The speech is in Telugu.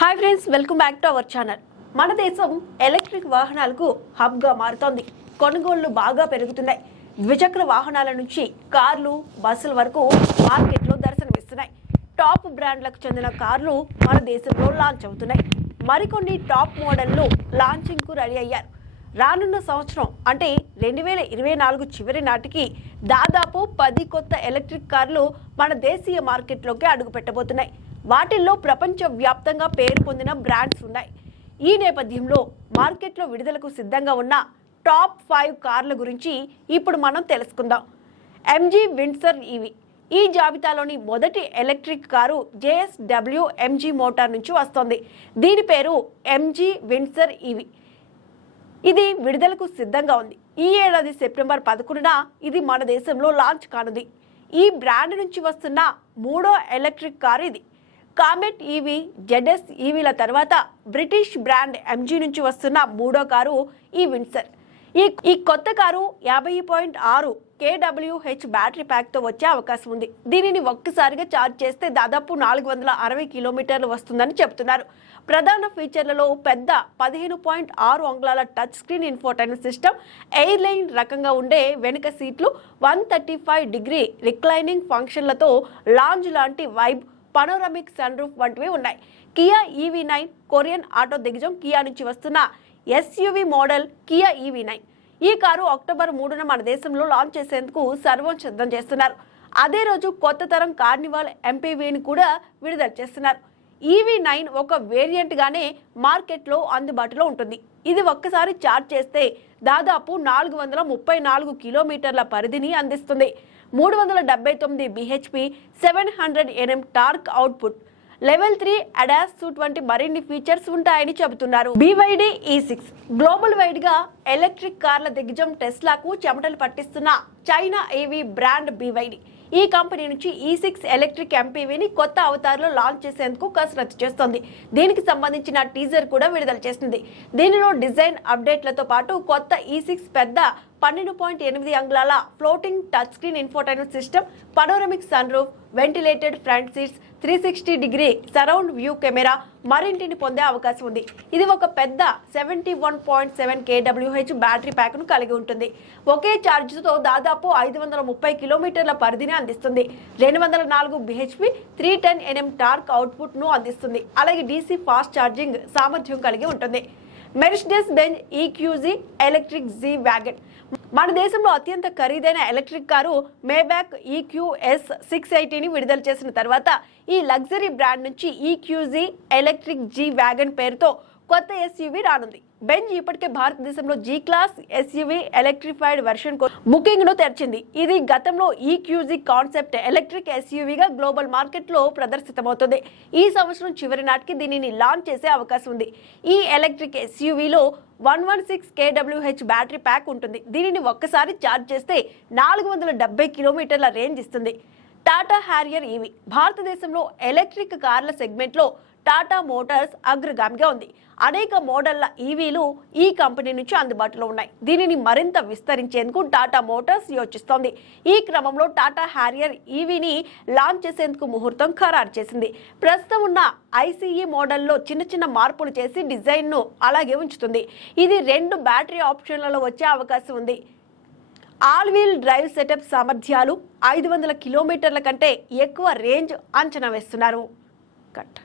Hi friends, welcome back to our channel. మన దేశం ఎలక్ట్రిక్ వాహనాలకు హబ్గా మారుతోంది. కొనుగోళ్లు బాగా పెరుగుతున్నాయి. ద్విచక్ర వాహనాల నుంచి కార్లు, బస్సుల వరకు మార్కెట్లో దర్శనమిస్తున్నాయి. టాప్ బ్రాండ్లకు చెందిన కార్లు మన దేశంలో లాంచ్ అవుతున్నాయి. మరికొన్ని టాప్ మోడళ్లు లాంచింగ్కు రెడీ అయ్యారు. రానున్న సంవత్సరం అంటే 2024 చివరి నాటికి దాదాపు 10 కొత్త ఎలక్ట్రిక్ కార్లు మన దేశీయ మార్కెట్లోకి అడుగుపెట్టబోతున్నాయి. వాటిల్లో ప్రపంచ వ్యాప్తంగా పేరు పొందిన బ్రాండ్స్ ఉన్నాయి. ఈ నేపథ్యంలో మార్కెట్లో విడుదలకు సిద్ధంగా ఉన్న టాప్ 5 కార్ల గురించి ఇప్పుడు మనం తెలుసుకుందాం. ఎంజీ విండ్సర్ ఈవీ ఈ జాబితాలోని మొదటి electric car JSW MG motor నుంచి వస్తోంది. దీని పేరు ఎంజీ విండ్సర్ ఈవీ. ఇది విడుదలకు సిద్ధంగా ఉంది. ఈ ఏడాది సెప్టెంబర్ 11న ఇది మన దేశంలో లాంచ్ కానుంది. ఈ బ్రాండ్ నుంచి వస్తున్న మూడో ఎలక్ట్రిక్ కారు ఇది. కామెట్ ఈవీ, ZS ఈవీల తర్వాత బ్రిటిష్ బ్రాండ్ MG నుంచి వస్తున్న మూడో కారు ఈ విండ్సర్. ఈ కొత్త కారు 50.6 kWh బ్యాటరీ ప్యాక్తో వచ్చే అవకాశం ఉంది. దీనిని ఒక్కసారిగా ఛార్జ్ చేస్తే దాదాపు 460 కిలోమీటర్లు వస్తుందని చెబుతున్నారు. ప్రధాన ఫీచర్లలో పెద్ద 15.6 అంగుళాల touch screen infotainment system, air line రకంగా ఉండే వెనుక సీట్లు, 135 డిగ్రీ రిక్లైనింగ్ ఫంక్షన్లతో లాంజ్ లాంటి వైబ్, పనోరమిక్ సన్ రూఫ్ వంటివి ఉన్నాయి. కియా EV9 కొరియన్ ఆటో దిగ్గజం కియా నుంచి వస్తున్న SUV మోడల్ కియా EV9. ఈ కారు అక్టోబర్ 3న మన దేశంలో లాంచ్ చేసేందుకు సర్వం సిద్ధం చేస్తున్నారు. అదే రోజు కొత్త తరం కార్నివాల్ MPVని కూడా విడుదల చేస్తున్నారు. EV9 ఒక వేరియంట్ గానే మార్కెట్లో అందుబాటులో ఉంటుంది. ఇది ఒక్కసారి ఛార్జ్ చేస్తే దాదాపు 434 కిలోమీటర్ల పరిధిని అందిస్తుంది. 379 bhp, 700 Nm torque output, level 3 ADAS suit వంటి మరిన్ని ఫీచర్స్ ఉంటాయని చెబుతున్నారు. BYD E6 గ్లోబల్ వైడ్ గా ఎలక్ట్రిక్ కార్ల దిగ్గజం టెస్లాకు చెమటలు పట్టిస్తున్న చైనా ఏవీ బ్రాండ్ BYD ఈ కంపెనీ నుంచి E6 ఎలక్ట్రిక్ MPVని కొత్త అవతారంలో లాంచ్ చేసేందుకు కసరత్తు చేస్తోంది. దీనికి సంబంధించిన టీజర్ కూడా విడుదల చేసింది. దీనిలో డిజైన్ అప్డేట్లతో పాటు కొత్త E6 పెద్ద 12.8 అంగుళాల floating touch screen infotainment system, panoramic sun roof, ventilated front seats, 360 degree surround view camera మరింటిని పొందే అవకాశం ఉంది. ఇది ఒక పెద్ద 71.7 kWh బ్యాటరీ ప్యాక్ను కలిగి ఉంటుంది. ఒకే ఛార్జ్తో దాదాపు 530 కిలోమీటర్ల పరిధిని అందిస్తుంది. 204 bhp, 310 Nm టార్క్ అవుట్పుట్ను అందిస్తుంది. అలాగే DC ఫాస్ట్ ఛార్జింగ్ సామర్థ్యం కలిగి ఉంటుంది. Mercedes Benz EQC electric G wagon మన దేశంలో అత్యంత ఖరీదైన ఎలక్ట్రిక్ కారు మేబ్యాక్ EQS 680ని విడుదల చేసిన తర్వాత ఈ లగ్జరీ బ్రాండ్ నుంచి EQC ఎలక్ట్రిక్ G వ్యాగన్ పేరుతో కొత్త SUV రానుంది. బెంజ్ ఇప్పటికే భారతదేశంలో G class SUV electrified version booking ను తెరిచింది. ఇది గతంలో EQC కాన్సెప్ట్ ఎలక్ట్రిక్ SUVగా గ్లోబల్ మార్కెట్లో ప్రదర్శితమవుతుంది. ఈ సంవత్సరం చివరి నాటికి దీనిని లాంచ్ చేసే అవకాశం ఉంది. ఈ ఎలక్ట్రిక్ SUVలో 116 kWh బ్యాటరీ ప్యాక్ ఉంటుంది. దీనిని ఒక్కసారి ఛార్జ్ చేస్తే 470 కిలోమీటర్ల రేంజ్ ఇస్తుంది. టాటా హ్యారియర్ ఈవీ భారతదేశంలో ఎలక్ట్రిక్ కార్ల సెగ్మెంట్లో టాటా మోటార్స్ అగ్రగామిగా ఉంది. అనేక మోడళ్ల ఈవీలు ఈ కంపెనీ నుంచి అందుబాటులో ఉన్నాయి. దీనిని మరింత విస్తరించేందుకు టాటా మోటార్స్ యోచిస్తోంది. ఈ క్రమంలో టాటా హ్యారియర్ ఈవీని లాంచ్ చేసేందుకు ముహూర్తం ఖరారు చేసింది. ప్రస్తుతం ఉన్న ICE మోడల్లో చిన్న మార్పులు చేసి డిజైన్ను అలాగే ఉంచుతుంది. ఇది 2 బ్యాటరీ ఆప్షన్లలో వచ్చే అవకాశం ఉంది. ఆల్ వీల్ డ్రైవ్ సెటప్ సామర్థ్యాలు 500 కిలోమీటర్ల కంటే ఎక్కువ రేంజ్ అంచనా వేస్తున్నారు. కట్